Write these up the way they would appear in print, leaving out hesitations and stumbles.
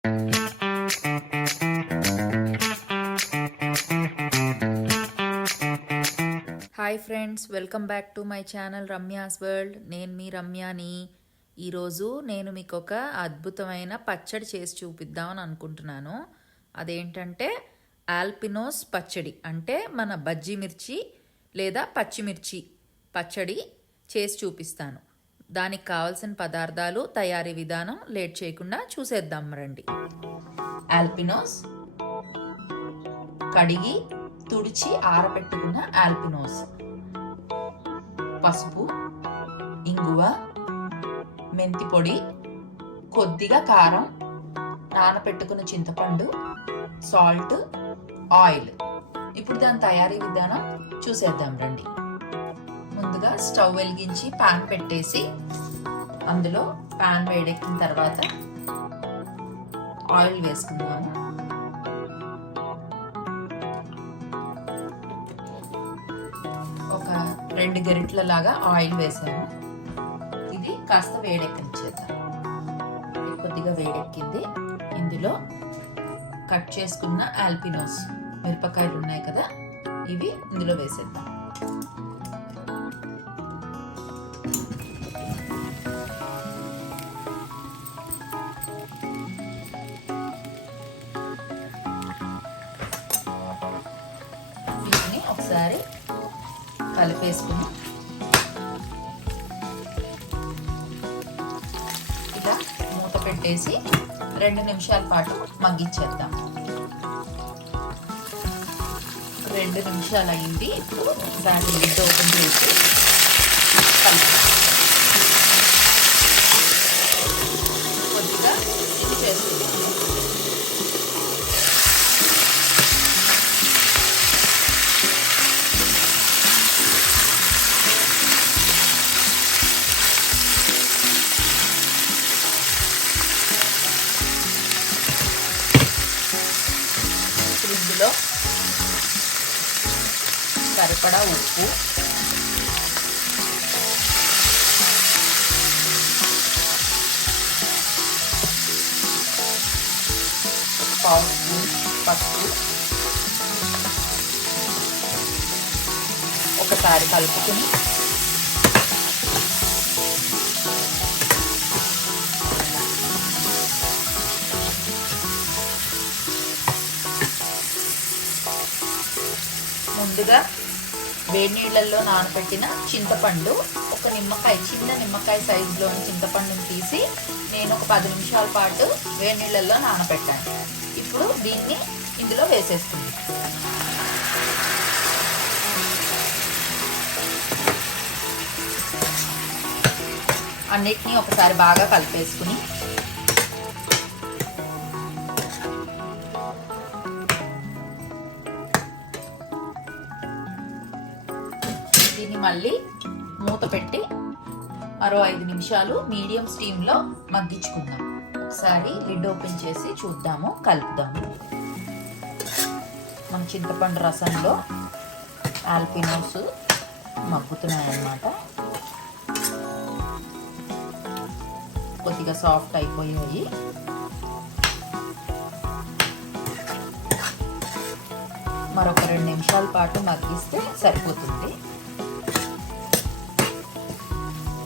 Hi friends, welcome back to my channel Ramya's world. నేను మీ రమ్యాని. ఈరోజు నేను మీకు ఒక అద్భుతమైన పచ్చడి చేసి చూపిద్దామని అనుకుంటున్నాను. అదేంటంటే ఆల్పినోస్ పచ్చడి, అంటే మన బజ్జీ మిర్చి లేదా పచ్చిమిర్చి పచ్చడి చేసి చూపిస్తాను. దానికి కావాల్సిన పదార్థాలు, తయారీ విధానం లేట్ చేయకుండా చూసేద్దాం రండి. ఆల్పినోస్ కడిగి తుడిచి ఆరబెట్టుకున్న ఆల్పినోస్, పసుపు, ఇంగువ, మెంతి పొడి, కొద్దిగా కారం, నానబెట్టుకున్న చింతపండు, సాల్ట్, ఆయిల్. ఇప్పుడు దాని తయారీ విధానం చూసేద్దాం రండి. ముందుగా స్టవ్ వెలిగించి పాన్ పెట్టేసి అందులో పాన్ వేడెక్కిన తర్వాత ఆయిల్ వేసుకుందాము. ఒక 2 గరిటెల లాగా ఆయిల్ వేసాను. ఇది కాస్త వేడెక్కనిచ్చేద్దాం. కొద్దిగా వేడెక్కింది. ఇందులో కట్ చేసుకున్న ఆల్పినోస్ మిరపకాయలు ఉన్నాయి కదా, ఇవి ఇందులో వేసేద్దాం. వీటిని ఒకసారి కలిపేసుకుని ఇలా మూత పెట్టేసి 2 నిమిషాల పాటు మగ్గించేద్దాం. 2 నిమిషాలు అయింది. ఇప్పుడు దాన్ని లిడ్ ఓపెన్ చేసి కొద్దిగా చేస్తున్నాం. ఇందులో సరిపడా ఉప్పు, పావు స్పూన్ పసుపు, ఒకసారి కలుపుకుని ముందుగా వేడి నీళ్ళల్లో నానబెట్టిన చింతపండు, ఒక నిమ్మకాయ, చిన్న నిమ్మకాయ సైజులోని చింతపండుని తీసి నేను ఒక 10 నిమిషాల పాటు వేడి నీళ్ళల్లో నానబెట్టాను. ఇప్పుడు దీన్ని ఇందులో వేసేస్తుంది. అన్నిటినీ ఒకసారి బాగా కలిపేసుకుని దీన్ని మళ్ళీ మూత పెట్టి మరో 5 నిమిషాలు మీడియం స్టీమ్లో మగ్గించుకుందాం. ఒకసారి లిడ్ ఓపెన్ చేసి చూద్దాము, కలుపుదాము. మన చింతపండు రసంలో ఆల్పినోస్ మగ్గుతున్నాయన్నమాట. కొద్దిగా సాఫ్ట్ అయిపోయాయి. మరొక 2 నిమిషాల పాటు మగ్గిస్తే సరిపోతుంది.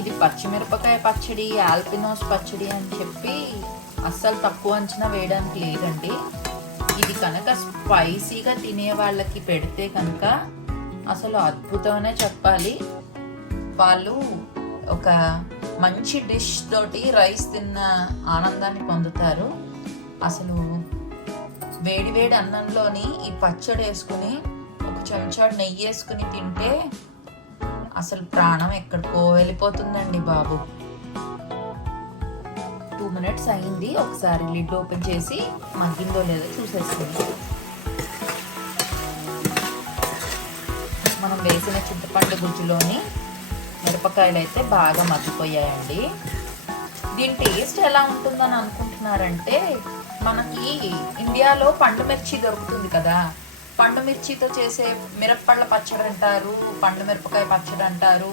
ఇది పచ్చిమిరపకాయ పచ్చడి, ఆల్పినోస్ పచ్చడి అని చెప్పి అస్సలు తక్కువ అంచనా వేయడానికి లేదండి. ఇది కనుక స్పైసీగా తినే వాళ్ళకి పెడితే కనుక అసలు అద్భుతమనే చెప్పాలి. వాళ్ళు ఒక మంచి డిష్ తోటి రైస్ తిన్న ఆనందాన్ని పొందుతారు. అసలు వేడి వేడి అన్నంలోని ఈ పచ్చడి వేసుకుని ఒక చెంచాడు నెయ్యి వేసుకుని తింటే అసలు ప్రాణం ఎక్కడికో వెళ్ళిపోతుందండి బాబు. 2 మినిట్స్ అయింది. ఒకసారి లిడ్ ఓపెన్ చేసి మగ్గిందో లేదో చూసేస్తుంది. మనం వేసిన చింతపండు గుజ్జులోని మిరపకాయలు అయితే బాగా మగ్గిపోయాయండి. దీని టేస్ట్ ఎలా ఉంటుందని అనుకుంటున్నారంటే, మనకి ఇండియాలో పండు మిర్చి దొరుకుతుంది కదా, పండు మిర్చితో చేసే మిరప్పళ్ళ పచ్చడి అంటారు, పండు మిరపకాయ పచ్చడి అంటారు,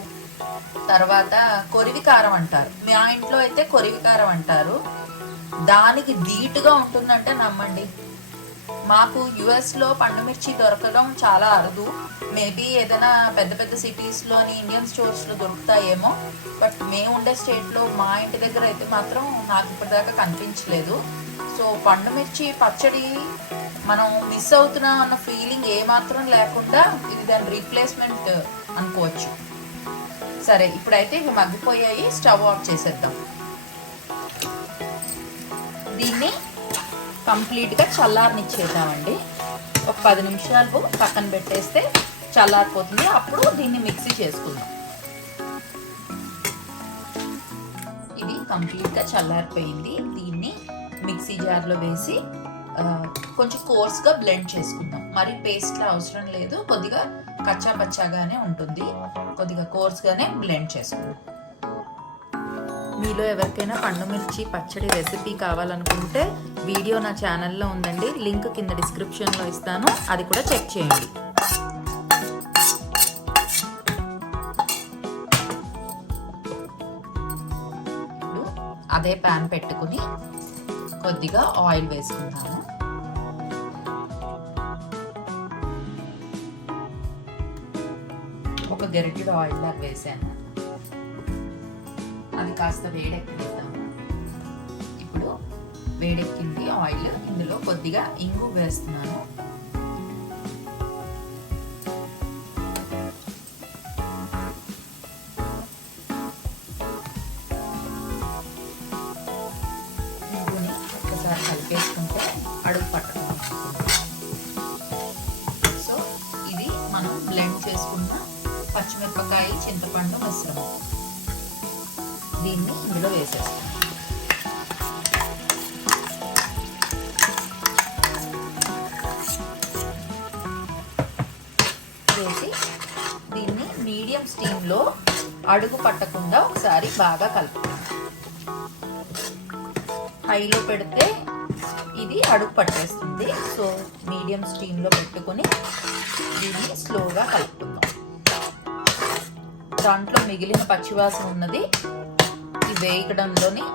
తర్వాత కొరివి కారం అంటారు. మా ఇంట్లో అయితే కొరివి కారం అంటారు. దానికి ధీటుగా ఉంటుందంటే నమ్మండి. మాకు యుఎస్లో పండుమిర్చి దొరకడం చాలా అరుదు. మేబీ ఏదైనా పెద్ద పెద్ద సిటీస్లోని ఇండియన్ స్టోర్స్లో దొరుకుతాయేమో. బట్ మేము ఉండే స్టేట్లో మా ఇంటి దగ్గర అయితే మాత్రం నాకు ఇప్పటిదాకా కనిపించలేదు. సో పండుమిర్చి పచ్చడి మనం మిస్ అవుతున్నాం అన్న ఫీలింగ్ ఏమాత్రం లేకుండా ఇది దాని రీప్లేస్మెంట్ అనుకోవచ్చు. సరే, ఇప్పుడైతే ఇవి మగ్గిపోయాయి. స్టవ్ ఆఫ్ చేసేద్దాం. దీన్ని కంప్లీట్గా చల్లారనిచ్చేద్దామండి. ఒక 10 నిమిషాలు పక్కన పెట్టేస్తే చల్లారిపోతుంది. అప్పుడు దీన్ని మిక్సీ చేసుకుందాం. ఇది కంప్లీట్గా చల్లారిపోయింది. దీన్ని మిక్సీ జార్లో వేసి కొంచెం కోర్స్గా బ్లెండ్ చేసుకుందాం. మరి పేస్ట్లా అవసరం లేదు, కొద్దిగా కచ్చా పచ్చాగానే ఉంటుంది. కొద్దిగా కోర్స్గానే బ్లెండ్ చేసుకుందాం. మీలో ఎవరికైనా పండుమిర్చి పచ్చడి రెసిపీ కావాలనుకుంటే వీడియో నా ఛానల్లో ఉందండి. లింక్ కింద డిస్క్రిప్షన్లో ఇస్తాను, అది కూడా చెక్ చేయండి. అదే ప్యాన్ పెట్టుకుని కొద్దిగా ఆయిల్ వేసుకుందాము. ఒక గరిటెడు ఆయిల్ లాగా వేసాను. అది కాస్త వేడెక్కిద్దాము. ఇప్పుడు వేడెక్కింది ఆయిల్. ఇందులో కొద్దిగా ఇంగు వేస్తున్నాను. ఇంగుని ఒకసారి కలిపేసుకుంటే అడుగు పట్టడం. సో ఇది మనం బ్లెండ్ చేసుకున్న పచ్చిమిరపకాయ చింతపండు మిశ్రమం. దీన్ని ఇందులో వేసేస్తాం. వేసి దీన్ని మీడియం స్టీమ్లో అడుగు పట్టకుండా ఒకసారి బాగా కలుపుతాం. హైలో పెడితే ఇది అడుగు పట్టేస్తుంది. సో మీడియం స్టీమ్లో పెట్టుకొని దీన్ని స్లోగా కలుపుకుందాం. దాంట్లో మిగిలిన పచ్చివాసన ఉన్నది వేయడంలోని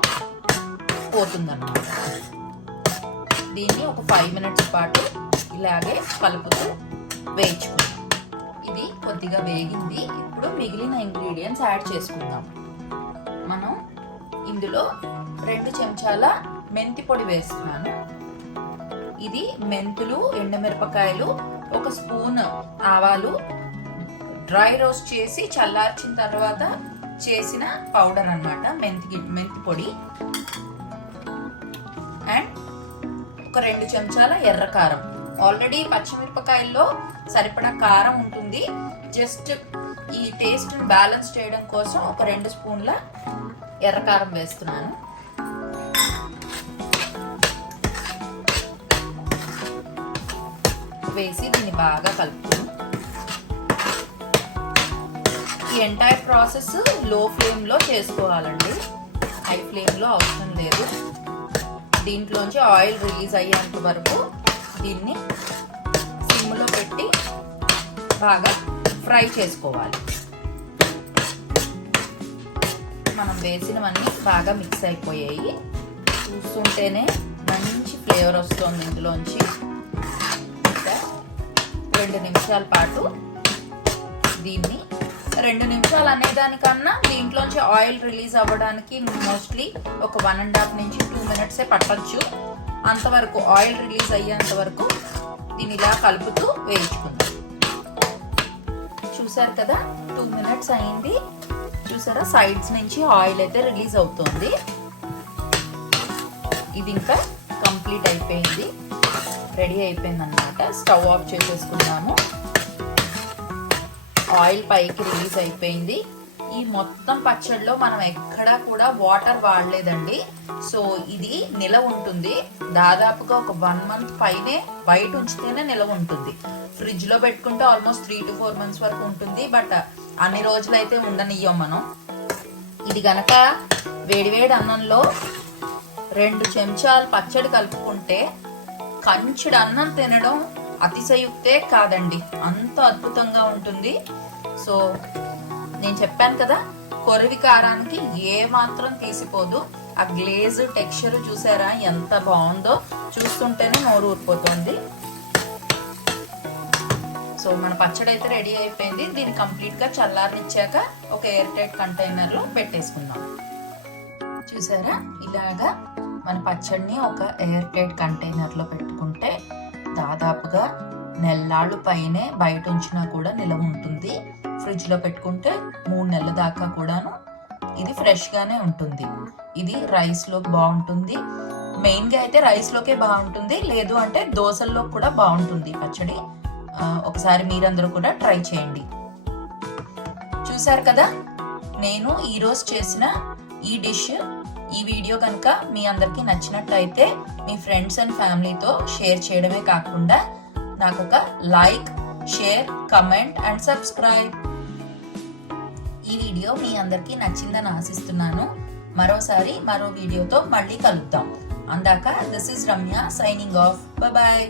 పోతుందన్నమాట. దీన్ని ఒక 5 మినిట్స్ పాటు ఇలాగే కలుపుతూ వేయించుకుందాం. ఇది కొద్దిగా వేగింది. ఇప్పుడు మిగిలిన ఇంగ్రీడియంట్స్ యాడ్ చేసుకుందాం. మనం ఇందులో 2 చెంచాల మెంతి పొడి వేస్తున్నాను. ఇది మెంతులు, ఎండుమిరపకాయలు, 1 స్పూన్ ఆవాలు డ్రై రోస్ట్ చేసి చల్లార్చిన తర్వాత చేసిన పౌడర్ అన్నమాట, మెంతి పొడి. అండ్ ఒక 2 చెంచాల ఎర్ర కారం. ఆల్రెడీ పచ్చిమిరపకాయల్లో సరిపడా కారం ఉంటుంది. జస్ట్ ఈ టేస్ట్ బ్యాలెన్స్ చేయడం కోసం ఒక 2 స్పూన్ల ఎర్ర కారం వేస్తున్నాను. వేసి దీన్ని బాగా కలుపుతాను. ఈ ఎంటైర్ ప్రాసెస్ లో ఫ్లేమ్లో చేసుకోవాలండి. హై ఫ్లేమ్లో అవసరం లేదు. దీంట్లోంచి ఆయిల్ రిలీజ్ అయ్యేంత వరకు దీన్ని సిమ్లో పెట్టి బాగా ఫ్రై చేసుకోవాలి. మనం వేసినవన్నీ బాగా మిక్స్ అయిపోయాయి. చూస్తుంటేనే మంచి ఫ్లేవర్ వస్తుంది ఇందులోంచి. 2 నిమిషాల పాటు దీన్ని 2 నిమిషాలు అనేదానికన్నా దీంట్లోంచి ఆయిల్ రిలీజ్ అవ్వడానికి మోస్ట్లీ ఒక 1.5 నుంచి 2 మినిట్సే పట్టచ్చు. అంతవరకు ఆయిల్ రిలీజ్ అయ్యేంత వరకు దీన్ని ఇలా కలుపుతూ వేయించుకుందాం. చూసారు కదా, 2 మినిట్స్ అయింది. చూసారా, సైడ్స్ నుంచి ఆయిల్ అయితే రిలీజ్ అవుతుంది. ఇది ఇంకా కంప్లీట్ అయిపోయింది, రెడీ అయిపోయింది అన్నమాట. స్టవ్ ఆఫ్ చేసేసుకున్నాము. ఆయిల్ పైకి రిలీజ్ అయిపోయింది. ఈ మొత్తం పచ్చడిలో మనం ఎక్కడా కూడా వాటర్ వాడలేదండి. సో ఇది నిలవ ఉంటుంది. దాదాపుగా ఒక 1 మంత్ పైనే బయట ఉంచితేనే నిలవ ఉంటుంది. ఫ్రిడ్జ్ లో పెట్టుకుంటే ఆల్మోస్ట్ 3 to 4 months వరకు ఉంటుంది. బట్ అన్ని రోజులైతే ఉండనియ్యం మనం. ఇది గనక వేడివేడి అన్నంలో 2 చెంచాలు పచ్చడి కలుపుకుంటే కంచుడు అన్నం తినడం అతిశయుక్తే కాదండి, అంత అద్భుతంగా ఉంటుంది. సో నేను చెప్పాను కదా, కొరివి కారానికి ఏ మాత్రం తీసిపోదు. ఆ గ్లేజ్ టెక్స్చర్ చూసారా ఎంత బాగుందో, చూస్తుంటేనే నోరు ఊరిపోతుంది. సో మన పచ్చడి అయితే రెడీ అయిపోయింది. దీన్ని కంప్లీట్గా చల్లారనిచ్చాక ఒక ఎయిర్ టైట్ కంటైనర్లో పెట్టేసుకుందాం. చూసారా ఇలాగా మన పచ్చడిని ఒక ఎయిర్ టైట్ కంటైనర్లో పెట్టుకుంటే దాదాపుగా నెల్లాళ్ళు పైనే బయట ఉంచినా కూడా నిలవ ఉంటుంది. ఫ్రిడ్జ్లో పెట్టుకుంటే 3 నెలల దాకా కూడాను ఇది ఫ్రెష్గానే ఉంటుంది. ఇది రైస్లోకి బాగుంటుంది. మెయిన్గా అయితే రైస్లోకే బాగుంటుంది, లేదు అంటే దోశల్లో కూడా బాగుంటుంది పచ్చడి. ఒకసారి మీరందరూ కూడా ట్రై చేయండి. చూసారు కదా నేను ఈరోజు చేసిన ఈ డిష్. ఈ వీడియో కనుక మీ అందరికీ నచ్చినట్టయితే మీ ఫ్రెండ్స్ అండ్ ఫ్యామిలీతో షేర్ చేయడమే కాకుండా నాకు ఒక like, share, comment and subscribe. ఈ వీడియో మీ అందరికీ నచ్చిందని ఆశిస్తున్నాను. మరోసారి మరో వీడియోతో మళ్ళీ కలుద్దాం. అందాక this is Ramya signing off. Bye.